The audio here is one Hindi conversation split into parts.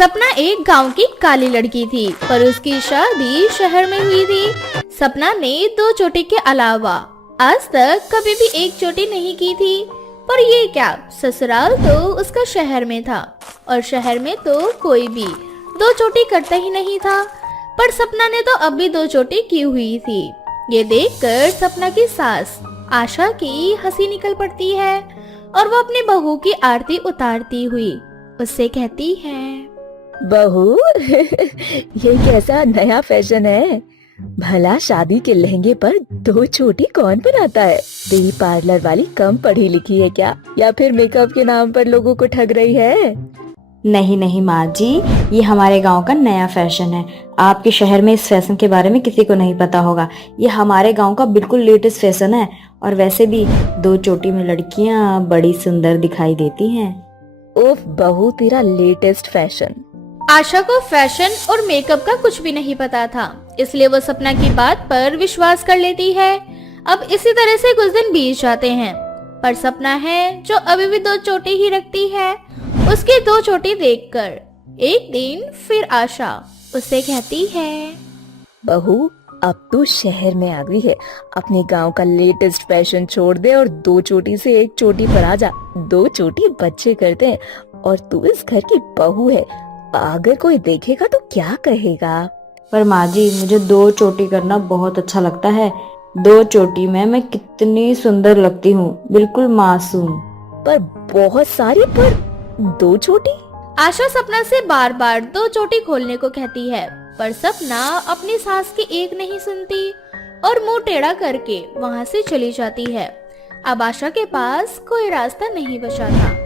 सपना एक गांव की काली लड़की थी, पर उसकी शादी शहर में हुई थी। सपना ने 2 चोटी के अलावा आज तक कभी भी एक चोटी नहीं की थी। पर ये क्या, ससुराल तो उसका शहर में था और शहर में तो कोई भी 2 चोटी करता ही नहीं था। पर सपना ने तो अब भी 2 चोटी की हुई थी। ये देखकर सपना की सास आशा की हंसी निकल पड़ती है और वो अपनी बहू की आरती उतारती हुई उससे कहती है, बहू ये कैसा नया फैशन है। भला शादी के लहंगे पर 2 चोटी कौन बनाता है। तेरी पार्लर वाली कम पढ़ी लिखी है क्या, या फिर मेकअप के नाम पर लोगों को ठग रही है। नहीं नहीं माँ जी, ये हमारे गांव का नया फैशन है। आपके शहर में इस फैशन के बारे में किसी को नहीं पता होगा। ये हमारे गांव का बिल्कुल लेटेस्ट फैशन है। और वैसे भी 2 चोटी में लड़कियां बड़ी सुंदर दिखाई देती हैं। उफ बहू, तेरा लेटेस्ट फैशन। आशा को फैशन और मेकअप का कुछ भी नहीं पता था, इसलिए वो सपना की बात पर विश्वास कर लेती है। अब इसी तरह से कुछ दिन बीत जाते हैं, पर सपना है जो अभी भी 2 चोटी ही रखती है। उसकी 2 चोटी देखकर एक दिन फिर आशा उससे कहती है, बहू अब तू शहर में आ गई है, अपने गांव का लेटेस्ट फैशन छोड़ दे और 2 चोटी से 1 चोटी पर आ जा। 2 चोटी बच्चे करते हैं और तू इस घर की बहू है। अगर कोई देखेगा तो क्या कहेगा। पर माँ जी, मुझे 2 चोटी करना बहुत अच्छा लगता है। 2 चोटी में मैं कितनी सुंदर लगती हूँ, बिल्कुल मासूम। पर बहुत सारी, पर 2 चोटी। आशा सपना से बार बार 2 चोटी खोलने को कहती है, पर सपना अपनी सास की एक नहीं सुनती और मुंह टेढ़ा करके वहाँ से चली जाती है। अब आशा के पास कोई रास्ता नहीं बचा था,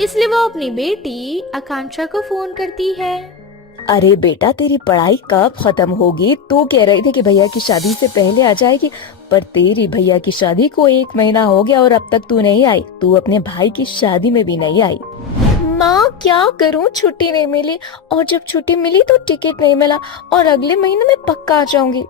इसलिए वो अपनी बेटी आकांक्षा को फोन करती है। अरे बेटा, तेरी पढ़ाई कब खत्म होगी। तू कह रही थी कि भैया की शादी से पहले आ जाएगी, पर तेरी भैया की शादी को 1 महीना हो गया और अब तक तू नहीं आई। तू अपने भाई की शादी में भी नहीं आई। माँ क्या करूँ, छुट्टी नहीं मिली, और जब छुट्टी मिली तो टिकट नहीं मिला, और अगले महीने में पक्का आ जाऊंगी।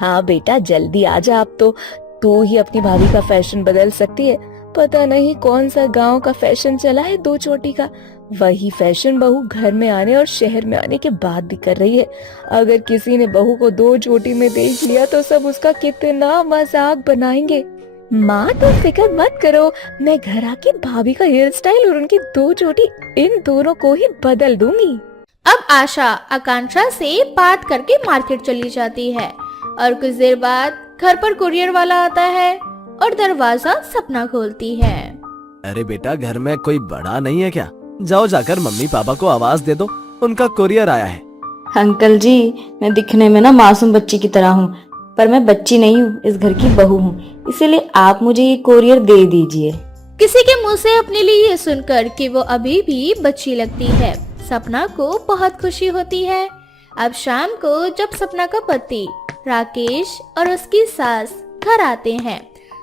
हाँ बेटा, जल्दी आ जा। अब तो तू ही अपनी भाभी का फैशन बदल सकती है। पता नहीं कौन सा गांव का फैशन चला है 2 चोटी का। वही फैशन बहू घर में आने और शहर में आने के बाद भी कर रही है। अगर किसी ने बहू को 2 चोटी में देख लिया तो सब उसका कितना मजाक बनाएंगे। माँ तुम फिक्र मत करो, मैं घर आके भाभी का हेयर स्टाइल और उनकी 2 चोटी इन दोनों को ही बदल दूंगी। अब आशा आकांक्षा से बात करके मार्केट चली जाती है और कुछ देर बाद घर पर कुरियर वाला आता है और दरवाजा सपना खोलती है। अरे बेटा, घर में कोई बड़ा नहीं है क्या? जाओ जाकर मम्मी पापा को आवाज दे दो, उनका कुरियर आया है। अंकल जी, मैं दिखने में ना मासूम बच्ची की तरह हूँ, पर मैं बच्ची नहीं हूँ, इस घर की बहू हूँ। इसीलिए आप मुझे ये कुरियर दे दीजिए। किसी के मुंह से अपने लिए ये सुनकर कि वो अभी भी बच्ची लगती है, सपना को बहुत खुशी होती है। अब शाम को जब सपना का पति राकेश और उसकी सास घर आते हैं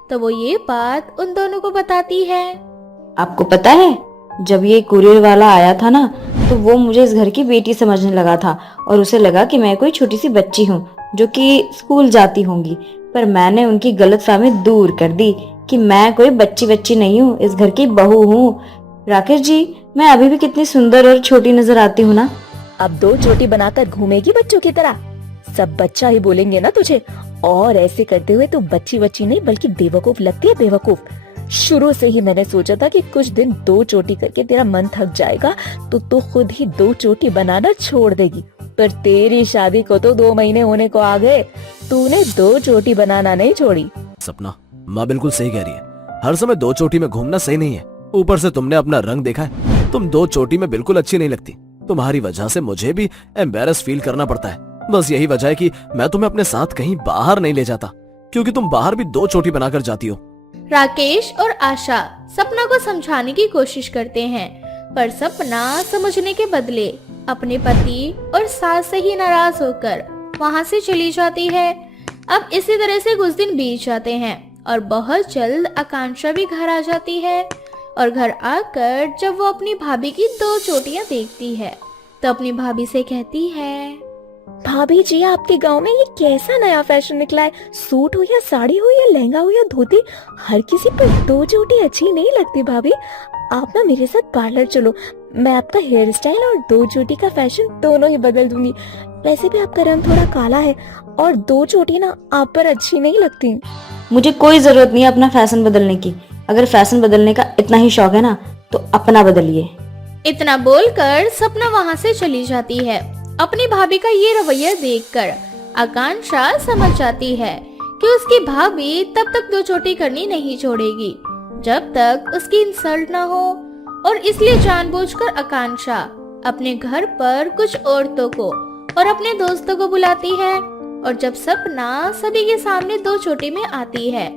तो वो ये बात उन दोनों को बताती है। आपको पता है, जब ये कुरियर वाला आया था ना, तो वो मुझे इस घर की बेटी समझने लगा था और उसे लगा कि मैं कोई छोटी सी बच्ची हूँ जो कि स्कूल जाती होंगी। पर मैंने उनकी गलतफहमी दूर कर दी कि मैं कोई बच्ची नहीं हूँ, इस घर की बहू हूँ। राकेश जी, मैं अभी भी कितनी सुंदर और छोटी नजर आती हूँ ना। अब 2 चोटी बनाकर घूमेगी बच्चों की तरह। सब बच्चा ही बोलेंगे ना तुझे, और ऐसे करते हुए तू बच्ची नहीं बल्कि बेवकूफ लगती है, बेवकूफ। शुरू से ही मैंने सोचा था कि कुछ दिन 2 चोटी करके तेरा मन थक जाएगा तो तू खुद ही 2 चोटी बनाना छोड़ देगी। पर तेरी शादी को तो 2 महीने होने को आ गए, तूने 2 चोटी बनाना नहीं छोड़ी। सपना, माँ बिल्कुल सही कह रही है। हर समय 2 चोटी में घूमना सही नहीं है। ऊपर से तुमने अपना रंग देखा है, तुम 2 चोटी में बिल्कुल अच्छी नहीं लगती। तुम्हारी वजह से मुझे भी एम्बेरस फील करना पड़ता है। बस यही वजह है कि मैं तुम्हें अपने साथ कहीं बाहर नहीं ले जाता, क्योंकि तुम बाहर भी 2 चोटी बनाकर जाती हो। राकेश और आशा सपना को समझाने की कोशिश करते हैं, पर सपना समझने के बदले अपने पति और सास से ही नाराज होकर वहाँ से चली जाती है। अब इसी तरह से कुछ दिन बीत जाते हैं और बहुत जल्द आकांक्षा भी घर आ जाती है। और घर आकर जब वो अपनी भाभी की 2 चोटियां देखती है तो अपनी भाभी से कहती है, भाभी जी, आपके गांव में ये कैसा नया फैशन निकला है। सूट हो या साड़ी हो या लहंगा हो या धोती, हर किसी पर 2 चोटी अच्छी नहीं लगती। भाभी आप ना मेरे साथ पार्लर चलो, मैं आपका हेयर स्टाइल और दो चोटी का फैशन दोनों ही बदल दूंगी। वैसे भी आपका रंग थोड़ा काला है और दो चोटी ना आप पर अच्छी नहीं लगती। मुझे कोई जरूरत नहीं है अपना फैशन बदलने की। अगर फैशन बदलने का इतना ही शौक है ना तो अपना बदलिए। इतना बोलकर सपना वहाँ से चली जाती है। अपनी भाभी का ये रवैया देखकर आकांक्षा समझ जाती है कि उसकी भाभी तब तक दो चोटी करनी नहीं छोड़ेगी जब तक उसकी इंसल्ट ना हो, और इसलिए जानबूझकर आकांक्षा अपने घर पर कुछ औरतों को और अपने दोस्तों को बुलाती है। और जब सपना सभी के सामने दो चोटी में आती है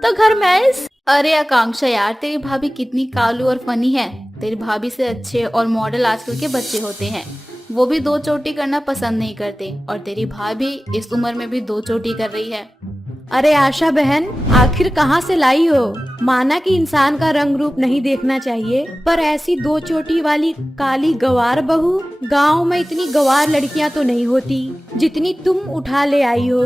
तो घर में अरे आकांक्षा यार, तेरी भाभी कितनी कालू और फनी है। तेरी भाभी से अच्छे और मॉडल आजकल के बच्चे होते हैं, वो भी दो चोटी करना पसंद नहीं करते, और तेरी भाभी इस उम्र में भी दो चोटी कर रही है। अरे आशा बहन, आखिर कहाँ से लाई हो? माना कि इंसान का रंग रूप नहीं देखना चाहिए, पर ऐसी दो चोटी वाली काली गवार बहू गांव में इतनी गवार लड़कियां तो नहीं होती जितनी तुम उठा ले आई हो।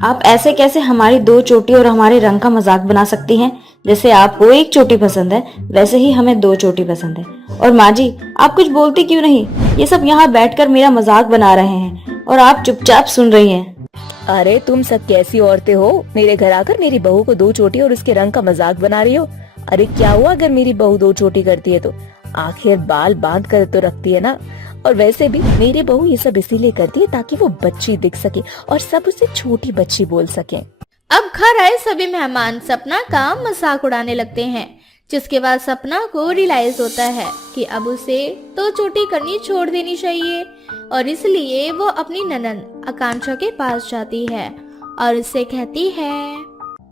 आप ऐसे कैसे हमारी दो चोटी और हमारे रंग का मजाक बना सकती हैं? जैसे आपको एक चोटी पसंद है वैसे ही हमें दो चोटी पसंद है। और माँ जी, आप कुछ बोलती क्यों नहीं? ये सब यहाँ बैठकर मेरा मजाक बना रहे हैं और आप चुपचाप सुन रही हैं। अरे तुम सब कैसी औरतें हो, मेरे घर आकर मेरी बहू को दो चोटी और उसके रंग का मजाक बना रही हो। अरे क्या हुआ अगर मेरी बहू दो चोटी करती है तो? आखिर बाल बांध कर तो रखती है ना। और वैसे भी मेरी बहू ये सब इसीलिए करती है ताकि वो बच्ची दिख सके और सब उसे छोटी बच्ची बोल सके। अब घर आए सभी मेहमान सपना का मजाक उड़ाने लगते हैं, जिसके बाद सपना को रियलाइज होता है कि अब उसे दो चोटी करनी छोड़ देनी चाहिए, और इसलिए वो अपनी ननद आकांक्षा के पास जाती है और उससे कहती है,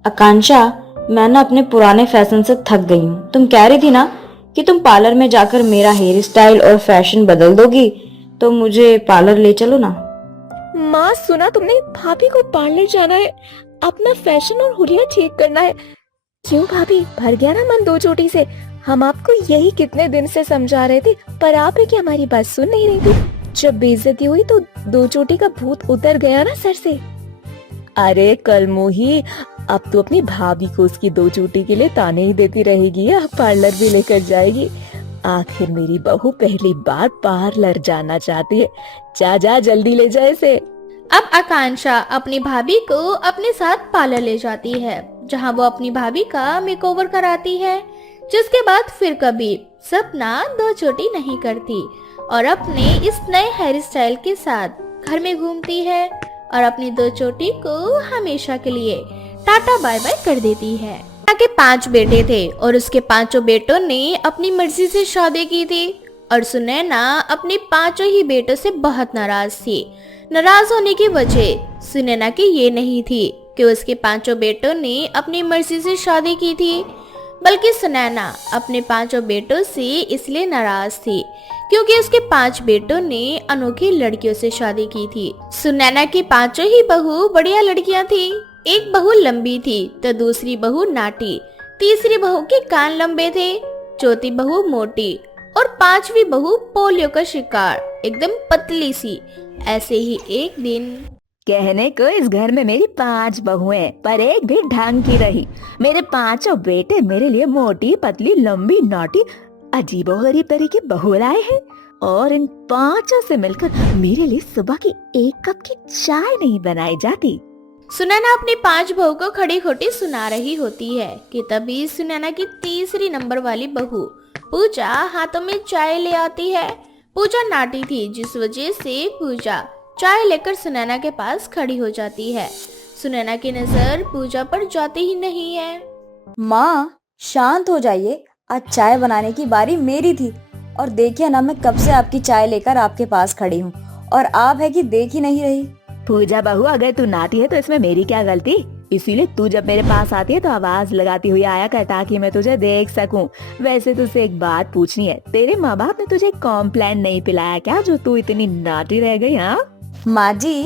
आकांक्षा, मैं ना अपने पुराने फैशन से थक गई हूँ। तुम कह रही थी ना कि तुम पार्लर में जाकर मेरा हेयर स्टाइल और फैशन बदल दोगी, तो मुझे पार्लर ले चलो ना। माँ सुना तुमने, भाभी को पार्लर जाना है, अपना फैशन और हुलिया ठीक करना है। क्यों भाभी, भर गया ना मन दो चोटी से? हम आपको यही कितने दिन से समझा रहे थे, पर आप है कि हमारी बात सुन नहीं रही थी। जब बेइज्जती हुई तो दो चोटी का भूत उतर गया ना सर से। अरे कल मोही, अब तो अपनी भाभी को उसकी दो चोटी के लिए ताने ही देती रहेगी या पार्लर भी लेकर जाएगी। आखिर मेरी बहू पहली बार पार्लर जाना चाहती है। जा जा जल्दी ले जाए इसे। अब आकांक्षा अपनी भाभी को अपने साथ पार्लर ले जाती है, जहां वो अपनी भाभी का मेकओवर कराती है, जिसके बाद फिर कभी सपना दो चोटी नहीं करती और अपने इस नए हेयर स्टाइल के साथ घर में घूमती है और अपनी दो चोटी को हमेशा के लिए टाटा बाय बाय कर देती है। के 5 बेटे थे और उसके 5 बेटों ने अपनी मर्जी से शादी की थी, और सुनैना अपने 5 ही बेटों से बहुत नाराज थी। नाराज होने की वजह सुनैना की ये नहीं थी कि उसके 5 बेटों ने अपनी मर्जी से शादी की थी, बल्कि सुनैना अपने 5 बेटों से इसलिए नाराज थी क्योंकि उसके 5 बेटों ने अनोखी लड़कियों से शादी की थी। सुनैना की 5 ही बहू बढ़िया लड़कियां थी। एक बहू लंबी थी तो दूसरी बहू नाटी, तीसरी बहू के कान लंबे थे, चौथी बहू मोटी और 5वीं बहू पोलियो का शिकार, एकदम पतली सी। ऐसे ही एक दिन कहने को इस घर में मेरी 5 बहुएं, पर एक भी ढंग की रही। मेरे 5 बेटे मेरे लिए मोटी पतली लंबी नाटी अजीबोगरीब तरह की बहू लाए हैं, और इन 5 से मिलकर मेरे लिए सुबह की 1 कप की चाय नहीं बनाई जाती। सुनैना अपनी 5 बहू को खड़ी खोटी सुना रही होती है कि तभी सुनैना की तीसरी नंबर वाली बहू पूजा हाथों में चाय ले आती है। पूजा नाटी थी, जिस वजह से पूजा चाय लेकर सुनैना के पास खड़ी हो जाती है। सुनैना की नजर पूजा पर जाती ही नहीं है। माँ शांत हो जाइए, आज चाय बनाने की बारी मेरी थी, और देखिए ना मैं कब से आपकी चाय लेकर आपके पास खड़ी हूँ और आप है कि देख ही नहीं रही। पूजा बहू, अगर तू नाटी है तो इसमें मेरी क्या गलती? इसीलिए तू जब मेरे पास आती है तो आवाज लगाती हुई आया कर ताकि मैं तुझे देख सकूं। वैसे तुझसे एक बात पूछनी है, तेरे माँ बाप ने तुझे कॉम्प्लान नहीं पिलाया क्या जो तू इतनी नाटी रह गई? हाँ माँ जी,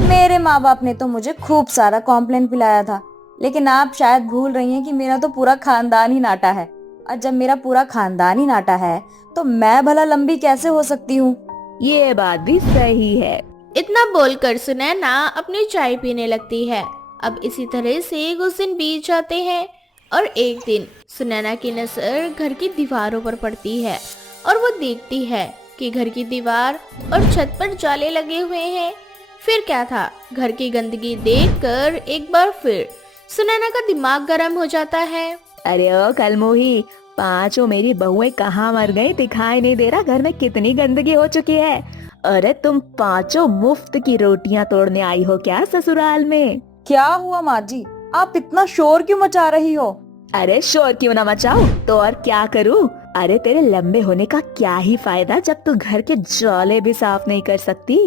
मेरे माँ बाप ने तो मुझे खूब सारा कॉम्प्लेन पिलाया था, लेकिन आप शायद भूल रही हैं कि मेरा तो पूरा खानदान ही नाटा है, और जब मेरा पूरा खानदान ही नाटा है तो मैं भला लंबी कैसे हो सकती हूँ? ये बात भी सही है। इतना बोलकर सुनैना अपनी चाय पीने लगती है। अब इसी तरह से कुछ दिन बीत जाते हैं और एक दिन सुनैना की नजर घर की दीवारों पर पड़ती है और वो देखती है कि घर की दीवार और छत पर जाले लगे हुए हैं। फिर क्या था, घर की गंदगी देखकर एक बार फिर सुनैना का दिमाग गर्म हो जाता है। अरे ओ कलमोही, पांचों मेरी बहुएं कहाँ मर गई, दिखाई नहीं दे रहा घर में कितनी गंदगी हो चुकी है। अरे तुम पांचों मुफ्त की रोटियां तोड़ने आई हो क्या ससुराल में? क्या हुआ माँ जी, आप इतना शोर क्यों मचा रही हो? अरे शोर क्यों ना मचाओ तो और क्या करूं? अरे तेरे लंबे होने का क्या ही फायदा जब तू घर के जाले भी साफ नहीं कर सकती।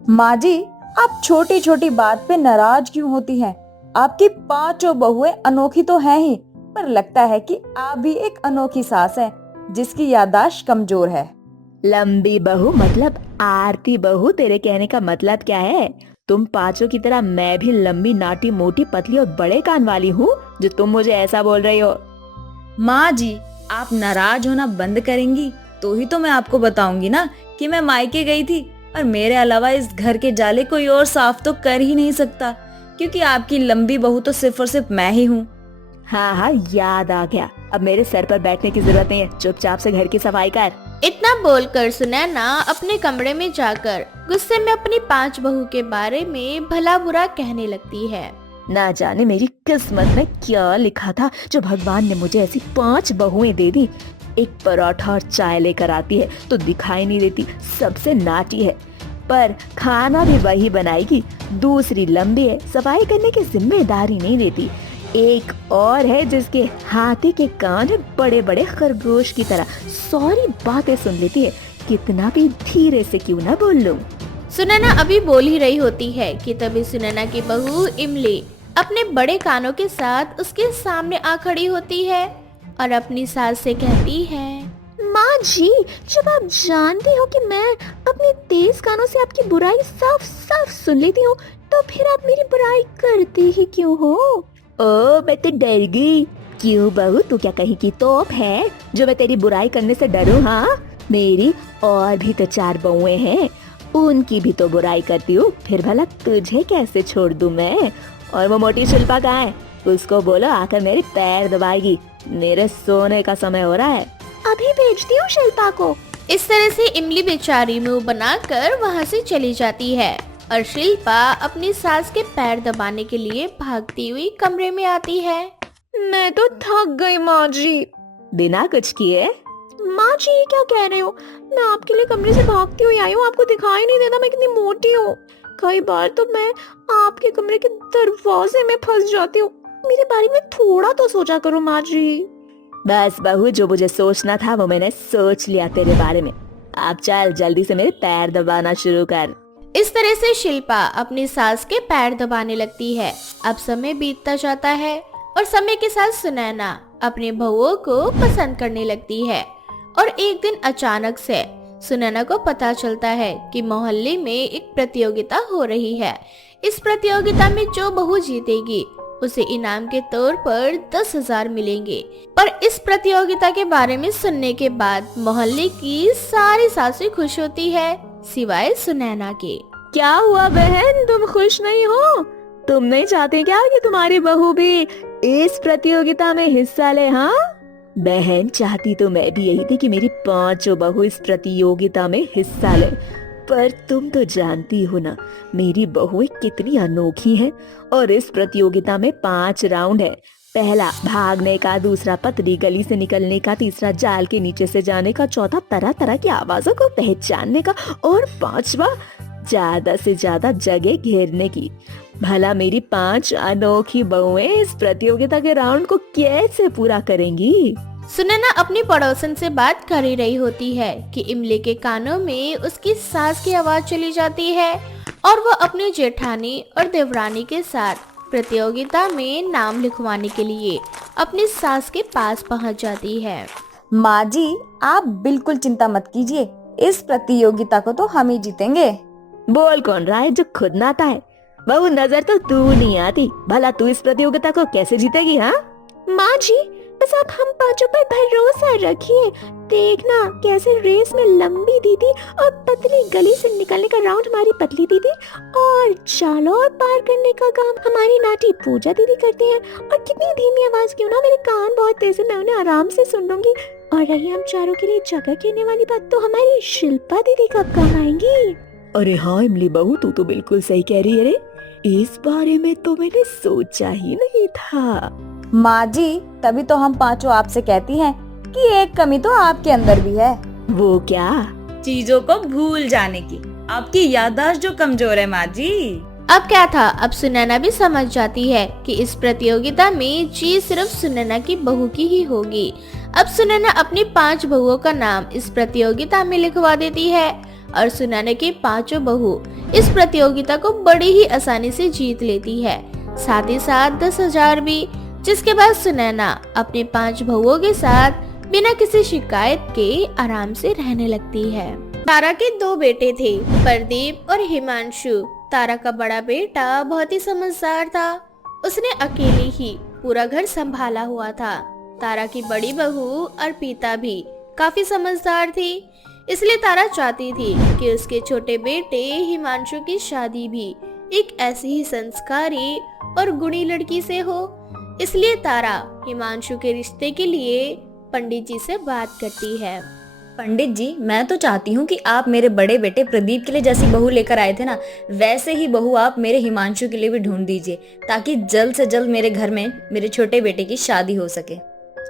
माँ जी, आप छोटी छोटी बात पे नाराज क्यों होती हैं? आपकी पांचों बहुएं अनोखी तो हैं ही, पर लगता है कि आप भी एक अनोखी सास है जिसकी याददाश्त कमजोर है। लंबी बहू मतलब आरती बहू, तेरे कहने का मतलब क्या है? तुम पांचों की तरह मैं भी लंबी नाटी मोटी पतली और बड़े कान वाली हूँ जो तुम मुझे ऐसा बोल रही हो? माँ जी, आप नाराज होना बंद करेंगी तो ही तो मैं आपको बताऊंगी ना कि मैं मायके गई थी और मेरे अलावा इस घर के जाले कोई और साफ तो कर ही नहीं सकता, क्योंकि आपकी लंबी बहू तो सिर्फ और सिर्फ मैं ही हूँ। हाँ हाँ, याद आ गया। अब मेरे सर पर बैठने की जरूरत नहीं है, चुपचाप से घर की सफाई कर। इतना बोलकर सुनैना अपने कमरे में जाकर गुस्से में अपनी 5 बहू के बारे में भला बुरा कहने लगती है। ना जाने मेरी किस्मत में क्या लिखा था जो भगवान ने मुझे ऐसी 5 बहुएं दे दी। एक पराठा और चाय लेकर आती है तो दिखाई नहीं देती, सबसे नाटी है, पर खाना भी वही बनाएगी। दूसरी लंबी है, सफाई करने की जिम्मेदारी नहीं लेती। एक और है जिसके हाथी के कान है बड़े बड़े खरगोश की तरह, सारी बातें सुन लेती है, कितना भी धीरे से क्यों ना बोल लूं। सुनैना अभी बोल ही रही होती है कि तभी सुनैना की बहू इमली अपने बड़े कानों के साथ उसके सामने आ खड़ी होती है और अपनी सास से कहती है, माँ जी, जब आप जानती हो कि मैं अपने तेज कानों से आपकी बुराई साफ साफ सुन लेती हूँ, तो फिर आप मेरी बुराई करते ही क्यों हो? ओ मैं तो डर गई। क्यों बहू, तू क्या कहीं की तोप है जो मैं तेरी बुराई करने से डरूं? हाँ, मेरी और भी तो 4 बहुएं हैं, उनकी भी तो बुराई करती हूँ, फिर भला तुझे कैसे छोड़ दूं मैं? और वो मोटी शिल्पा कहाँ है? उसको बोलो आकर मेरे पैर दबाएगी, मेरे सोने का समय हो रहा है। अभी भेजती हूँ शिल्पा को। इस तरह से इमली बेचारी मुंह बनाकर वहाँ से चली जाती है और शिल्पा अपनी सास के पैर दबाने के लिए भागती हुई कमरे में आती है। मैं तो थक गई माँ जी। बिना कुछ किए? माँ जी, ये क्या कह रहे हो? मैं आपके लिए कमरे से भागती हुई आई हूँ, आपको दिखाई नहीं देता मैं कितनी मोटी हूँ? कई बार तो मैं आपके कमरे के दरवाजे में फंस जाती हूँ। मेरे बारे में थोड़ा तो सोचा करो माँ जी। बस बहू, जो मुझे सोचना था वो मैंने सोच लिया तेरे बारे में। अब चल जल्दी से मेरे पैर दबाना शुरू कर। इस तरह से शिल्पा अपनी सास के पैर दबाने लगती है। अब समय बीतता जाता है और समय के साथ सुनैना अपने बहुओं को पसंद करने लगती है और एक दिन अचानक से सुनैना को पता चलता है कि मोहल्ले में एक प्रतियोगिता हो रही है। इस प्रतियोगिता में जो बहू जीतेगी उसे इनाम के तौर पर 10,000 मिलेंगे। पर इस प्रतियोगिता के बारे में सुनने के बाद मोहल्ले की सारी सासें खुश होती है सिवाय सुनैना के। क्या हुआ बहन, तुम खुश नहीं हो? तुम नहीं चाहते क्या कि तुम्हारी बहू भी इस प्रतियोगिता में हिस्सा ले? हाँ बहन, चाहती तो मैं भी यही थी कि मेरी 5 बहू इस प्रतियोगिता में हिस्सा ले, पर तुम तो जानती हो ना मेरी बहुएं कितनी अनोखी हैं। और इस प्रतियोगिता में 5 राउंड है। पहला भागने का, दूसरा पतली गली से निकलने का, तीसरा जाल के नीचे से जाने का, चौथा तरह तरह की आवाजों को पहचानने का और 5वां ज्यादा से ज्यादा जगह घेरने की। भला मेरी 5 अनोखी बहुएं इस प्रतियोगिता के राउंड को कैसे पूरा करेंगी? सुनैना अपनी पड़ोसन से बात कर ही रही होती है कि इमली के कानों में उसकी सास की आवाज चली जाती है और वो अपनी जेठानी और देवरानी के साथ प्रतियोगिता में नाम लिखवाने के लिए अपनी सास के पास पहुंच जाती है। माँ जी, आप बिल्कुल चिंता मत कीजिए, इस प्रतियोगिता को तो हम ही जीतेंगे। बोल कौन रहा है जो खुद ना आता है? बहू, नजर तो तू नहीं आती, भला तू इस प्रतियोगिता को कैसे जीतेगी? हाँ माँ जी, बस आप हम 5 पर भरोसा रखिए, देखना कैसे रेस में लंबी दीदी और पतली गली से निकलने का राउंड हमारी पतली दीदी और जालों और पार करने का काम हमारी नाटी पूजा दीदी करती हैं। और कितनी धीमी आवाज क्यों ना, मेरे कान बहुत तेज है, मैं उन्हें आराम से सुन लूंगी। और रही हम चारों के लिए जगह कहने वाली बात, तो हमारी शिल्पा दीदी कब काम आएंगी? अरे हाँ इमली बहू, तू तो बिल्कुल सही कह रही है रे। इस बारे में तो मैंने सोचा ही नहीं था। माँ जी, तभी तो हम पांचों आपसे कहती हैं कि एक कमी तो आपके अंदर भी है। वो क्या? चीजों को भूल जाने की। आपकी याददाश्त जो कमजोर है माँ जी। अब क्या था, अब सुनैना भी समझ जाती है कि इस प्रतियोगिता में जीत सिर्फ सुनैना की बहू की ही होगी। अब सुनैना अपनी 5 बहुओं का नाम इस प्रतियोगिता में लिखवा देती है और सुनैना की 5 बहू इस प्रतियोगिता को बड़ी ही आसानी से जीत लेती है, साथ ही साथ 10,000 भी। जिसके बाद सुनैना अपने 5 बहुओं के साथ बिना किसी शिकायत के आराम से रहने लगती है। तारा के 2 बेटे थे, प्रदीप और हिमांशु। तारा का बड़ा बेटा बहुत ही समझदार था, उसने अकेले ही पूरा घर संभाला हुआ था। तारा की बड़ी बहू अर्पिता भी काफी समझदार थी, इसलिए तारा चाहती थी कि उसके छोटे बेटे हिमांशु की शादी भी एक ऐसी ही संस्कारी और गुणी लड़की से हो। इसलिए तारा हिमांशु के रिश्ते के लिए पंडित जी से बात करती है। पंडित जी, मैं तो चाहती हूँ कि आप मेरे बड़े बेटे प्रदीप के लिए जैसी बहू लेकर आए थे ना, वैसे ही बहू आप मेरे हिमांशु के लिए भी ढूंढ दीजिए, ताकि जल्द से जल्द मेरे घर में मेरे छोटे बेटे की शादी हो सके।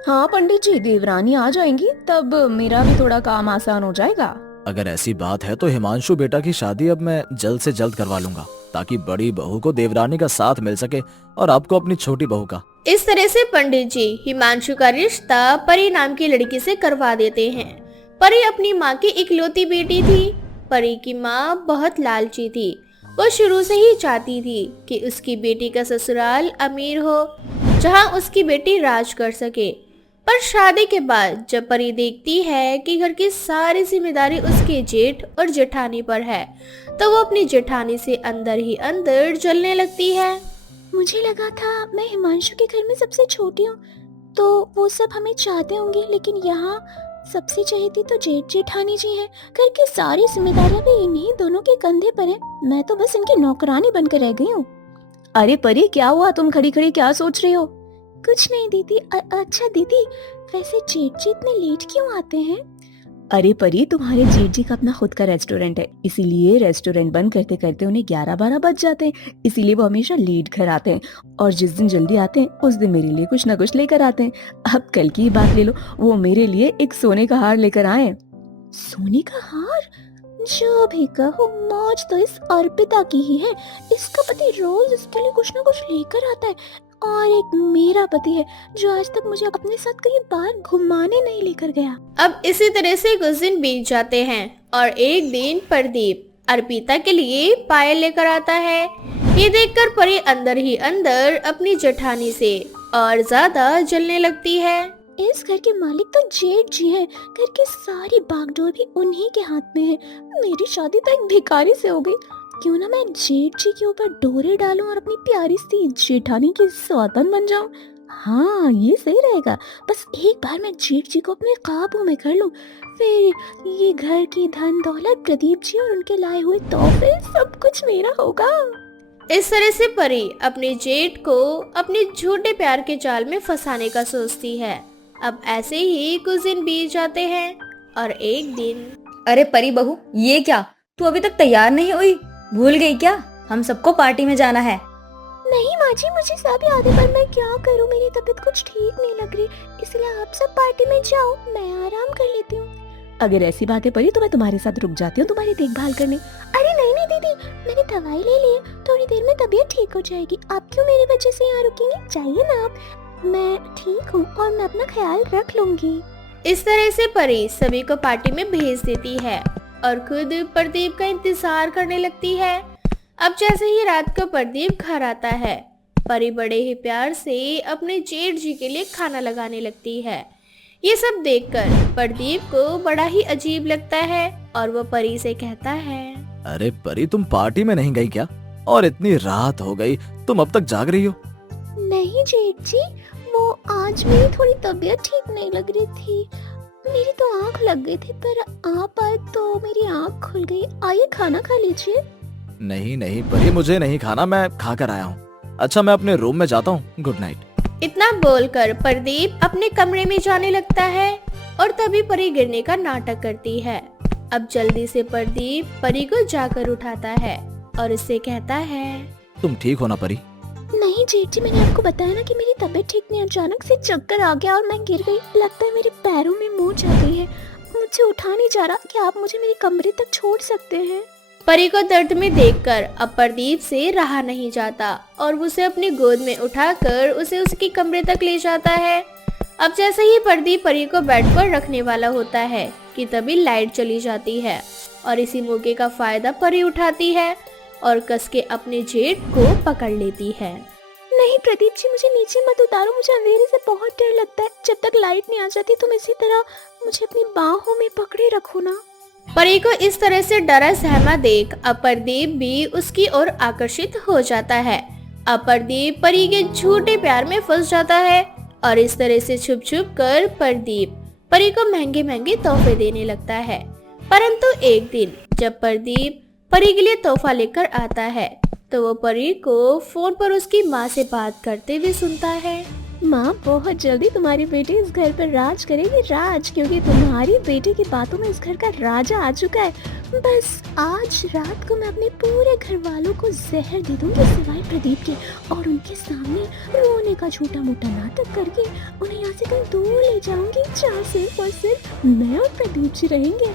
हाँ पंडित जी, देवरानी आ जाएंगी तब मेरा भी थोड़ा काम आसान हो जाएगा। अगर ऐसी बात है तो हिमांशु बेटा की शादी अब मैं जल्द से जल्द करवा लूंगा, ताकि बड़ी बहू को देवरानी का साथ मिल सके और आपको अपनी छोटी बहू का। इस तरह से पंडित जी हिमांशु का रिश्ता परी नाम की लड़की से करवा देते हैं। परी अपनी माँ की इकलौती बेटी थी। परी की माँ बहुत लालची थी, वो शुरू से ही चाहती थी कि उसकी बेटी का ससुराल अमीर हो, जहाँ उसकी बेटी राज कर सके। पर शादी के बाद जब परी देखती है कि घर की सारी जिम्मेदारी उसके जेठ और जेठानी पर है, तो वो अपनी जेठानी से अंदर ही अंदर जलने लगती है। मुझे लगा था मैं हिमांशु के घर में सबसे छोटी हूँ, तो वो सब हमें चाहते होंगे, लेकिन यहाँ सबसे चहेती तो जेठ जेठानी जी हैं। घर की सारी जिम्मेदारियां भी इन्हीं दोनों के कंधे पर है। मैं तो बस इनकी नौकरानी बनकर रह गई हूँ। अरे परी, क्या हुआ? तुम खड़ी खड़ी क्या सोच रही हो? कुछ नहीं दीदी। अच्छा दीदी, वैसे जेठ जी इतने लेट क्यों आते हैं? अरे परी, तुम्हारे जेठ जी का अपना खुद का रेस्टोरेंट है, इसीलिए रेस्टोरेंट बंद करते करते उन्हें 11-12 बज जाते हैं। इसीलिए वो हमेशा लेट घर आते हैं, और जिस दिन जल्दी आते हैं उस दिन मेरे लिए कुछ न कुछ लेकर आते हैं। अब कल की ही बात ले लो, वो मेरे लिए एक सोने का हार लेकर आए। सोने का हार? जो भी कहो, मौज तो इस अर्पिता की ही है। इसका पति रोज इसके लिए कुछ न कुछ लेकर आता है, और एक मेरा पति है जो आज तक मुझे अपने साथ कहीं बाहर घुमाने नहीं लेकर गया। अब इसी तरह से कुछ दिन बीत जाते हैं और एक दिन प्रदीप अर्पिता के लिए पायल लेकर आता है। ये देखकर परी अंदर ही अंदर अपनी जेठानी से और ज्यादा जलने लगती है। इस घर के मालिक तो जेठ जी हैं। घर की सारी बागडोर भी उन्हीं के हाथ में है। मेरी शादी तो एक भिखारी से हो गई। क्यों ना मैं जेठ जी के ऊपर डोरे डालूं और अपनी प्यारी सी जेठानी की सौतन बन जाऊं। हाँ, ये सही रहेगा। बस एक बार मैं जेठ जी को अपने काबू में कर लूं, फिर ये घर की धन दौलत, प्रदीप जी और उनके लाए हुए तोहफे, सब कुछ मेरा होगा। इस तरह से परी अपने जेठ को अपने झूठे प्यार के जाल में फंसाने का सोचती है। अब ऐसे ही कुछ दिन बीत जाते हैं और एक दिन। अरे परी बहू, ये क्या, तू अभी तक तैयार नहीं हुई? भूल गई क्या? हम सबको पार्टी में जाना है। नहीं माँ जी, मुझे सब याद है, पर मैं क्या करूँ, मेरी तबीयत कुछ ठीक नहीं लग रही, इसलिए आप सब पार्टी में जाओ, मैं आराम कर लेती हूँ। अगर ऐसी बात है परी, तो मैं तुम्हारे साथ रुक जाती हूँ तुम्हारी देखभाल करने। अरे नहीं नहीं दीदी, मैंने दवाई ले ली है, थोड़ी देर में तबीयत ठीक हो जाएगी। आप क्यों मेरी वजह से यहाँ रुकेंगी? जाइए ना आप, मैं ठीक हूँ और मैं अपना ख्याल रख लूंगी। इस तरह से परी सभी को पार्टी में भेज देती है और खुद प्रदीप का इंतजार करने लगती है। अब जैसे ही रात को प्रदीप घर आता है, परी बड़े ही प्यार से अपने जेठ जी के लिए खाना लगाने लगती है। ये सब देखकर प्रदीप को बड़ा ही अजीब लगता है और वो परी से कहता है, अरे परी, तुम पार्टी में नहीं गई क्या? और इतनी रात हो गई, तुम अब तक जाग रही हो? नहीं जेठ जी, वो आज मेरी थोड़ी तबीयत ठीक नहीं लग रही थी। मेरी तो आँख लग गई थी, पर आप आए तो मेरी आँख खुल गई। आइए खाना खा लीजिए। नहीं नहीं परी, मुझे नहीं खाना, मैं खा कर आया हूँ। अच्छा, मैं अपने रूम में जाता हूँ, गुड नाइट। इतना बोलकर प्रदीप अपने कमरे में जाने लगता है और तभी परी गिरने का नाटक करती है। अब जल्दी से प्रदीप परी को जाकर उठाता है और उससे कहता है, तुम ठीक हो ना परी? नहीं जेठ जी, मैंने आपको बताया ना कि मेरी तबीयत ठीक नहीं, अचानक से चक्कर आ गया और मैं गिर गई। लगता है मेरे पैरों में मोच आ गई है, मुझे उठा नहीं जा रहा। क्या आप मुझे मेरे कमरे तक छोड़ सकते हैं? परी को दर्द में देखकर अब प्रदीप से रहा नहीं जाता और उसे अपनी गोद में उठाकर उसे उसके कमरे तक ले जाता है। अब जैसे ही प्रदीप परी को बेड पर रखने वाला होता है कि तभी लाइट चली जाती है और इसी मौके का फायदा परी उठाती है और कस के अपने जेठ को पकड़ लेती है। नहीं प्रदीप जी, मुझे नीचे मत उतारो, मुझे अंधेरे से बहुत डर लगता है। जब तक लाइट नहीं आ जाती तुम इसी तरह मुझे अपनी बाहों में पकड़े रखो ना। परी को इस तरह से डरा सहमा देख अब प्रदीप भी उसकी ओर आकर्षित हो जाता है। अब प्रदीप परी के झूठे प्यार में फंस जाता है और इस तरह से छुप छुप कर प्रदीप परी को महंगे महंगे तोहफे देने लगता है। परंतु एक दिन जब प्रदीप परी के लिए तोहफा लेकर आता है तो वो परी को फोन पर उसकी माँ से बात करते हुए सुनता है। माँ, बहुत जल्दी तुम्हारी बेटी इस घर पर राज करेगी, राज, क्योंकि तुम्हारी बेटी की बातों में इस घर का राजा आ चुका है। बस आज रात को मैं अपने पूरे घर वालों को जहर दे दूंगी सिवाय प्रदीप के, और उनके सामने रोने का छोटा मोटा नाटक करके उन्हें यहाँ से कहीं दूर ले जाऊंगी, जहाँ सिर्फ और सिर्फ मैं और प्रदीप जी रहेंगे।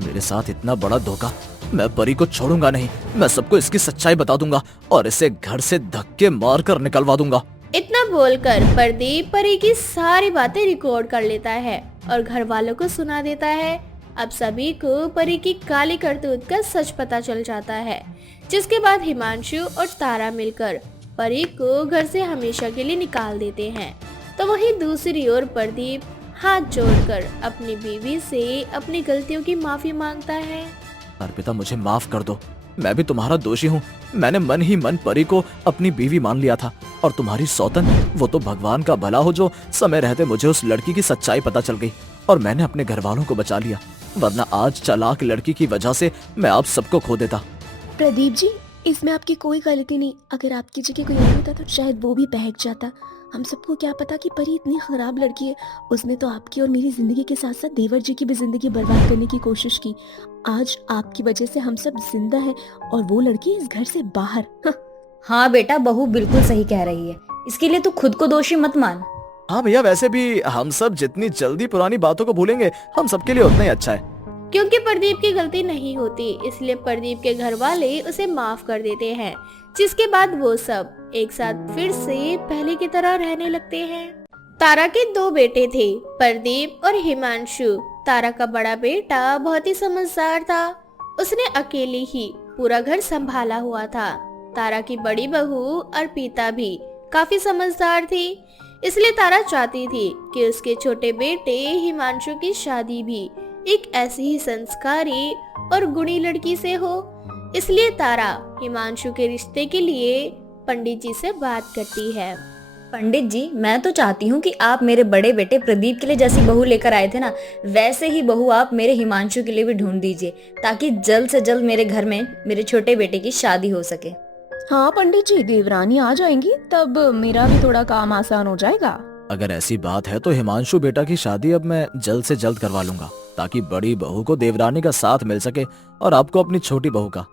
मेरे साथ इतना बड़ा धोखा, मैं परी को छोड़ूंगा नहीं। मैं सबको इसकी सच्चाई बता दूंगा और इसे घर से धक्के मार कर निकलवा दूंगा। इतना बोलकर प्रदीप परी की सारी बातें रिकॉर्ड कर लेता है और घर वालों को सुना देता है। अब सभी को परी की काली करतूत का सच पता चल जाता है, जिसके बाद हिमांशु और तारा मिलकर परी को घर से हमेशा के लिए निकाल देते हैं। तो वहीं दूसरी ओर प्रदीप हाथ जोड़कर अपनी बीवी से अपनी गलतियों की माफी मांगता है। अर्पिता, मुझे माफ कर दो, मैं भी तुम्हारा दोषी हूँ। मैंने मन ही मन परी को अपनी बीवी मान लिया था और तुम्हारी सौतन, वो तो भगवान का भला हो जो समय रहते मुझे उस लड़की की सच्चाई पता चल गई और मैंने अपने घर वालों को बचा लिया, वरना आज चालाक लड़की की वजह से मैं आप सबको खो देता। प्रदीप जी, इसमें आपकी कोई गलती नहीं। अगर आपकी जगह कोई और होता तो शायद वो भी बहक जाता। हम सबको क्या पता कि परी इतनी खराब लड़की है। उसने तो आपकी और मेरी जिंदगी के साथ साथ देवर जी की भी जिंदगी बर्बाद करने की कोशिश की। आज आपकी वजह से हम सब जिंदा हैं और वो लड़की इस घर से बाहर। हाँ बेटा, बहू बिल्कुल सही कह रही है, इसके लिए तू खुद को दोषी मत मान। हाँ भैया, वैसे भी हम सब जितनी जल्दी पुरानी बातों को भूलेंगे हम सबके लिए उतना ही अच्छा है। क्योंकि प्रदीप की गलती नहीं होती, इसलिए प्रदीप के घर वाले उसे माफ कर देते हैं, जिसके बाद वो सब एक साथ फिर से पहले की तरह रहने लगते हैं। तारा के दो बेटे थे, प्रदीप और हिमांशु। तारा का बड़ा बेटा बहुत ही समझदार था, उसने अकेले ही पूरा घर संभाला हुआ था। तारा की बड़ी बहू अर्पिता भी काफी समझदार थी, इसलिए तारा चाहती थी कि उसके छोटे बेटे हिमांशु की शादी भी एक ऐसी ही संस्कारी और गुणी लड़की से हो। इसलिए तारा हिमांशु के रिश्ते के लिए पंडित जी से बात करती है। पंडित जी, मैं तो चाहती हूँ कि आप मेरे बड़े बेटे प्रदीप के लिए जैसी बहू लेकर आए थे ना, वैसे ही बहू आप मेरे हिमांशु के लिए भी ढूंढ दीजिए, ताकि जल्द से जल्द मेरे घर में मेरे छोटे बेटे की शादी हो सके। हाँ पंडित जी, देवरानी आ जाएंगी तब मेरा भी थोड़ा काम आसान हो जाएगा। अगर ऐसी बात है तो हिमांशु बेटा की शादी अब मैं जल्द से जल्द करवा लूंगा, ताकि बड़ी बहू को देवरानी का साथ मिल सके और आपको अपनी छोटी बहू का।